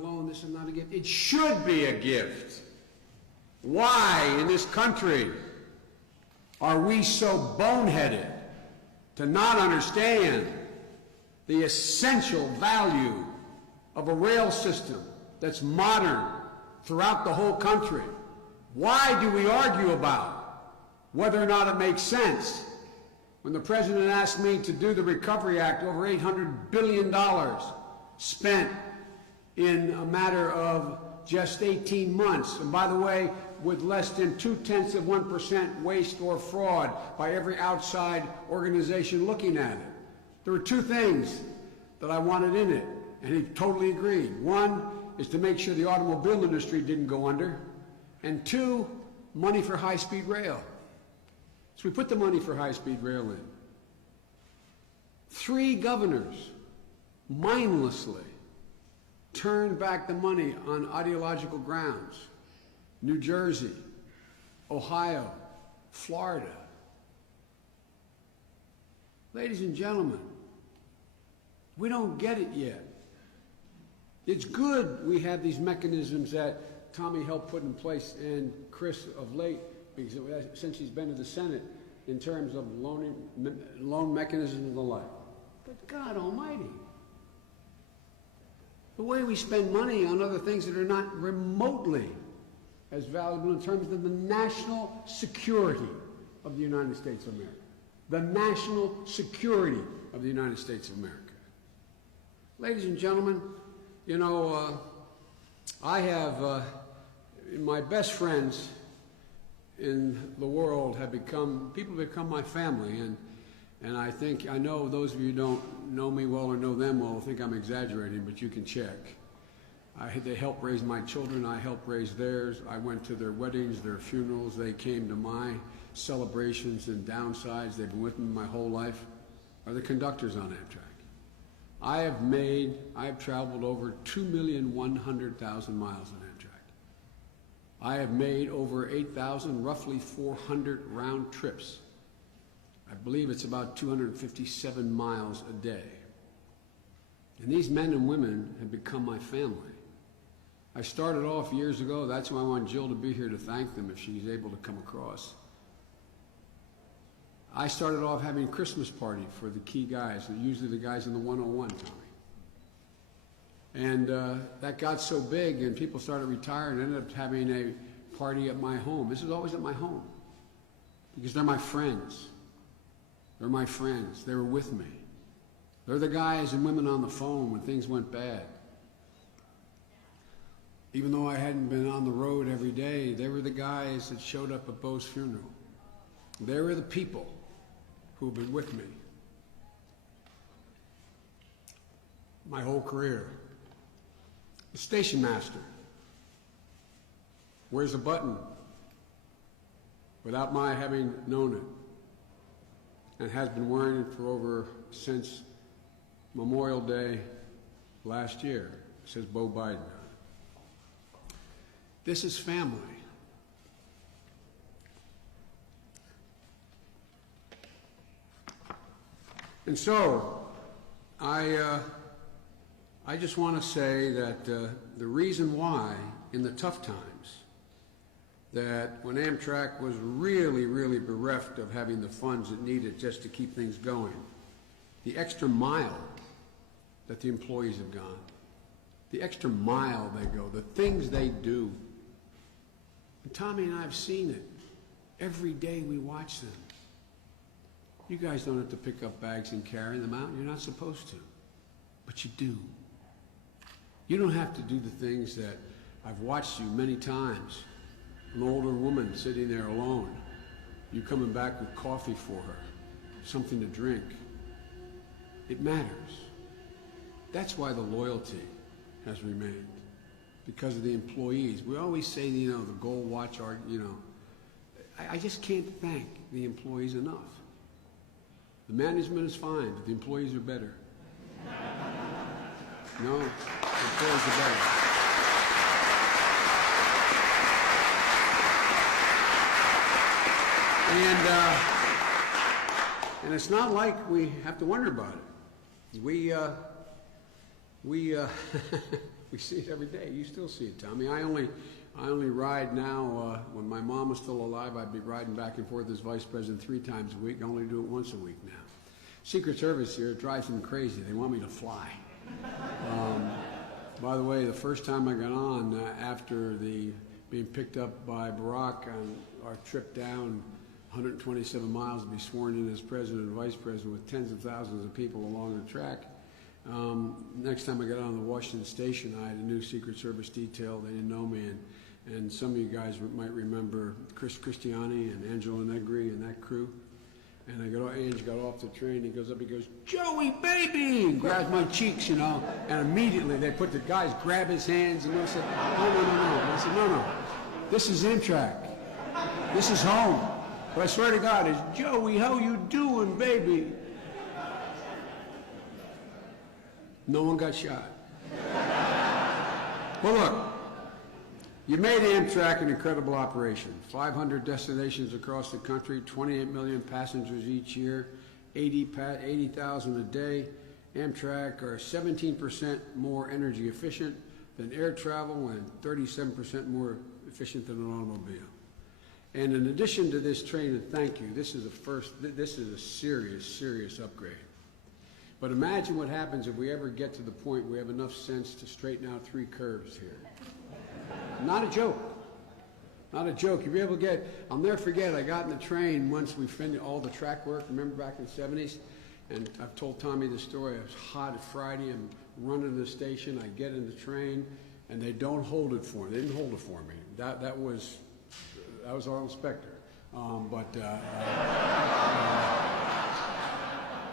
alone, this is not a gift. It should be a gift. Why in this country are we so boneheaded to not understand the essential value of a rail system that's modern throughout the whole country? Why do we argue about whether or not it makes sense? When the President asked me to do the Recovery Act, over $800 billion spent in a matter of just 18 months. And by the way, with less than 0.2% waste or fraud by every outside organization looking at it. There were two things that I wanted in it, and he totally agreed. One is to make sure the automobile industry didn't go under, and two, money for high-speed rail. So we put the money for high-speed rail in. 3 governors mindlessly turned back the money on ideological grounds. New Jersey, Ohio, Florida. Ladies and gentlemen, we don't get it yet. It's good we have these mechanisms that Tommy helped put in place, and Chris of late, because since he's been to the Senate, in terms of loan mechanisms and the like. But God almighty, the way we spend money on other things that are not remotely as valuable in terms of the national security of the United States of America. The national security of the United States of America. Ladies and gentlemen, you know, I have, my best friends in the world have become, people have become my family, and I think, I know those of you who don't know me well or know them well think I'm exaggerating, but you can check. They helped raise my children, I helped raise theirs. I went to their weddings, their funerals, they came to my celebrations and downsides. They've been with me my whole life. Are the conductors on Amtrak. I have traveled over 2,100,000 miles on Amtrak. I have made over 8,000, roughly 400 round trips. I believe it's about 257 miles a day. And these men and women have become my family. I started off years ago, that's why I want Jill to be here to thank them if she's able to come across. I started off having a Christmas party for the key guys, usually the guys in the 101, Tommy. And that got so big and people started retiring, I ended up having a party at my home. This is always at my home because they're my friends. They're my friends. They were with me. They're the guys and women on the phone when things went bad. Even though I hadn't been on the road every day, they were the guys that showed up at Bo's funeral. They were the people who have been with me my whole career. The station master wears a button without my having known it, and has been wearing it for over since Memorial Day last year. It says Bo Biden. This is family. And so, I just want to say that the reason why, in the tough times, that when Amtrak was really, really bereft of having the funds it needed just to keep things going, the extra mile that the employees have gone, the extra mile they go, the things they do. And Tommy and I have seen it. Every day we watch them. You guys don't have to pick up bags and carry them out. You're not supposed to. But you do. You don't have to do the things that I've watched you many times. An older woman sitting there alone. You coming back with coffee for her. Something to drink. It matters. That's why the loyalty has remained. Because of the employees. We always say, you know, the gold watch, you know. I just can't thank the employees enough. The management is fine, but the employees are better. No, the employees are better. And it's not like we have to wonder about it. We We see it every day. You still see it, Tommy. I only ride now, when my mom was still alive, I'd be riding back and forth as vice president 3 times a week. I only do it once a week now. Secret Service here, it drives them crazy. They want me to fly. By the way, the first time I got on, after being picked up by Barack on our trip down 127 miles to be sworn in as president and vice president with tens of thousands of people along the track, next time I got on the Washington station, I had a new Secret Service detail. They didn't know me, and some of you guys might remember Chris Christiani and Angela Negri and that crew. And Ange got off the train, he goes up, he goes, "Joey, baby!" and grabs my cheeks, you know, and immediately the guys grab his hands, and I said, "No, no, no, no." I said, "No, this is Amtrak. This is home." But I swear to God, it's, "Joey, how you doing, baby?" No one got shot. Well, look, you made Amtrak an incredible operation. 500 destinations across the country, 28 million passengers each year, 80,000 a day. Amtrak are 17% more energy efficient than air travel and 37% more efficient than an automobile. And in addition to this train, and thank you, this is a serious, serious upgrade. But imagine what happens if we ever get to the point we have enough sense to straighten out 3 curves here. Not a joke. Not a joke. You'll be able to get, I'll never forget, I got in the train once we finished all the track work, remember back in the 70s? And I've told Tommy the story. It was hot at Friday, I'm running to the station, I get in the train, and they don't hold it for me. They didn't hold it for me. That was our inspector.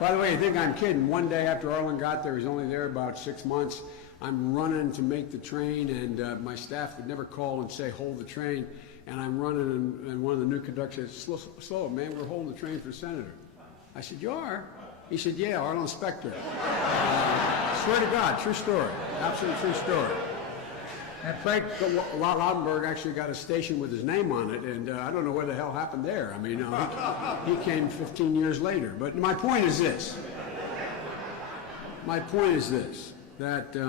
By the way, you think I'm kidding. One day after Arlen got there, he's only there about 6 months, I'm running to make the train, and my staff would never call and say, "Hold the train." And I'm running, and one of the new conductors said, "Slow, man, we're holding the train for the senator." I said, "You are?" He said, "Yeah, Arlen Specter." Swear to God, true story. Absolute true story. That Frank Lautenberg actually got a station with his name on it, and I don't know what the hell happened there. I mean, he came 15 years later. But my point is this. That, We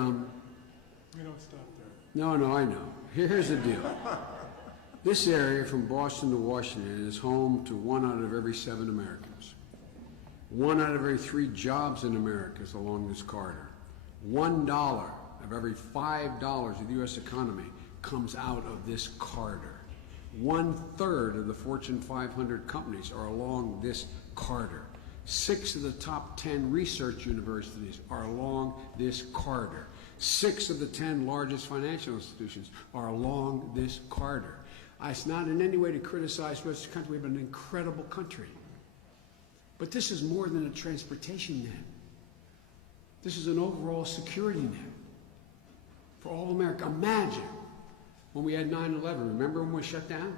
don't stop there. No, I know. Here's the deal. This area from Boston to Washington is home to 1 out of every 7 Americans. 1 out of every 3 jobs in America is along this corridor. $1 of every $5 of the U.S. economy comes out of this corridor. 1/3 of the Fortune 500 companies are along this corridor. 6 of the top 10 research universities are along this corridor. 6 of the 10 largest financial institutions are along this corridor. It's not in any way to criticize the rest of the country. We have an incredible country. But this is more than a transportation net. This is an overall security net for all America. Imagine when we had 9/11. Remember when we shut down?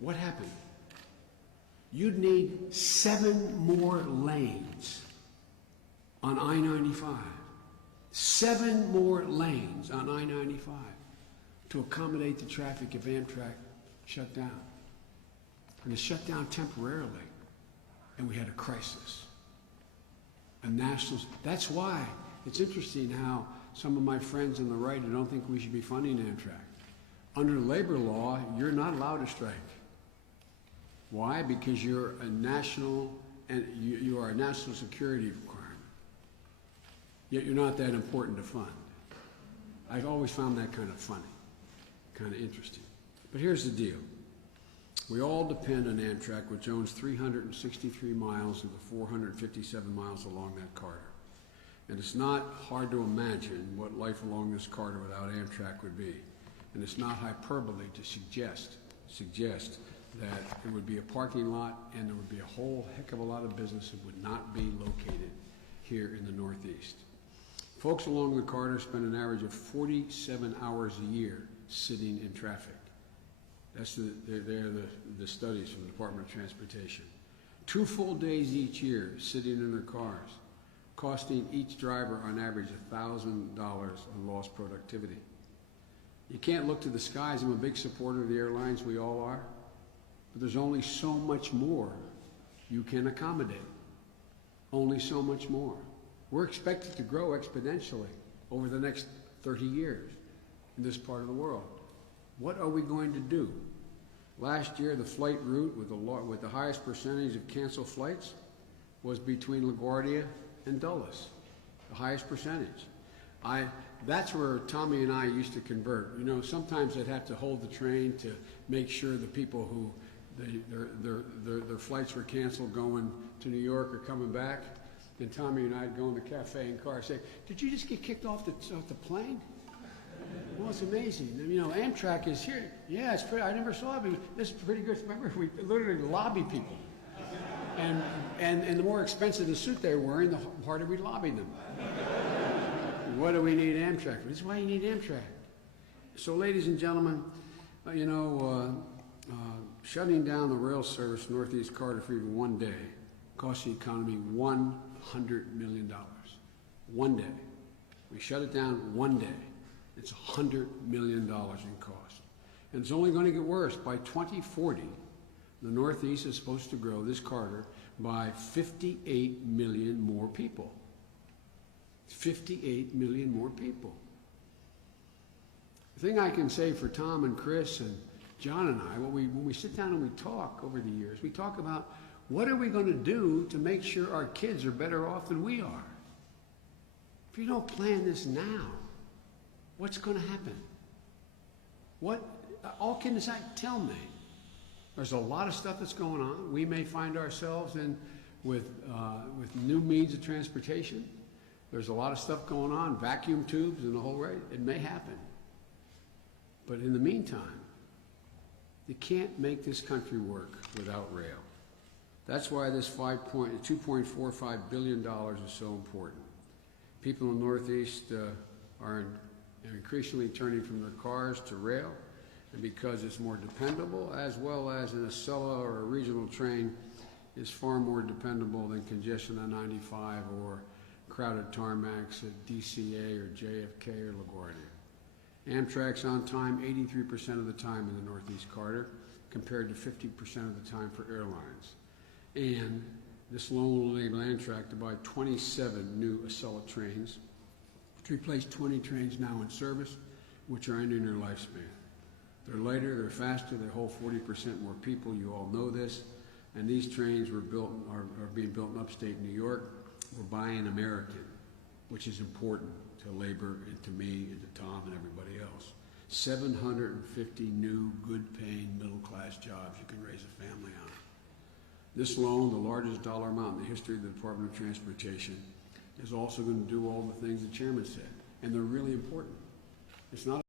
What happened? You'd need 7 more lanes on I-95. 7 more lanes on I-95 to accommodate the traffic if Amtrak shut down. And it shut down temporarily, and we had a crisis. A national, that's why it's interesting how some of my friends on the right who don't think we should be funding Amtrak. Under labor law, you're not allowed to strike. Why? Because you're a national, and you are a national security requirement. Yet you're not that important to fund. I've always found that kind of funny, kind of interesting. But here's the deal. We all depend on Amtrak, which owns 363 miles of the 457 miles along that corridor. And it's not hard to imagine what life along this corridor without Amtrak would be. And it's not hyperbole to suggest that it would be a parking lot and there would be a whole heck of a lot of business that would not be located here in the Northeast. Folks along the corridor spend an average of 47 hours a year sitting in traffic. That's the studies from the Department of Transportation. 2 full days each year sitting in their cars, costing each driver on average $1,000 in lost productivity. You can't look to the skies. I'm a big supporter of the airlines, we all are. But there's only so much more you can accommodate. Only so much more. We're expected to grow exponentially over the next 30 years in this part of the world. What are we going to do? Last year, the flight route with the highest percentage of canceled flights was between LaGuardia and Dulles, the highest percentage. That's where Tommy and I used to convert. You know, sometimes I'd have to hold the train to make sure the people who their flights were canceled going to New York or coming back. And Tommy and I'd go in the cafe and car and say, "Did you just get kicked off the plane?" Well, it's amazing. You know, Amtrak is here. Yeah, it's pretty. I never saw it, but this is pretty good. Remember, we literally lobby people. And the more expensive the suit they were wearing, the harder we lobbied them. What do we need Amtrak for? This is why you need Amtrak. So, ladies and gentlemen, shutting down the rail service Northeast Corridor for even one day cost the economy $100 million. One day. We shut it down one day. It's $100 million in cost. And it's only going to get worse. By 2040, the Northeast is supposed to grow this corridor by 58 million more people. 58 million more people. The thing I can say for Tom and Chris and John and I, when we sit down and we talk over the years, we talk about what are we going to do to make sure our kids are better off than we are. If you don't plan this now, what's going to happen? All kidding aside, tell me. There's a lot of stuff that's going on. We may find ourselves with new means of transportation. There's a lot of stuff going on, vacuum tubes and the whole rate. It may happen. But in the meantime, you can't make this country work without rail. That's why this $2.45 billion is so important. People in the Northeast are increasingly turning from their cars to rail, and because it's more dependable, as well as an Acela or a regional train is far more dependable than congestion on 95 or crowded tarmacs at DCA or JFK or LaGuardia. Amtrak's on time 83% of the time in the Northeast Corridor, compared to 50% of the time for airlines. And this loan will enable Amtrak to buy 27 new Acela trains, to replace 20 trains now in service, which are ending their lifespan. They're lighter, they're faster, they hold 40% more people. You all know this. And these trains are being built in upstate New York. We're buying American, which is important to labor and to me and to Tom and everybody else. 750 new, good-paying, middle-class jobs you can raise a family on. This loan, the largest dollar amount in the history of the Department of Transportation, is also going to do all the things the chairman said, and they're really important. It's not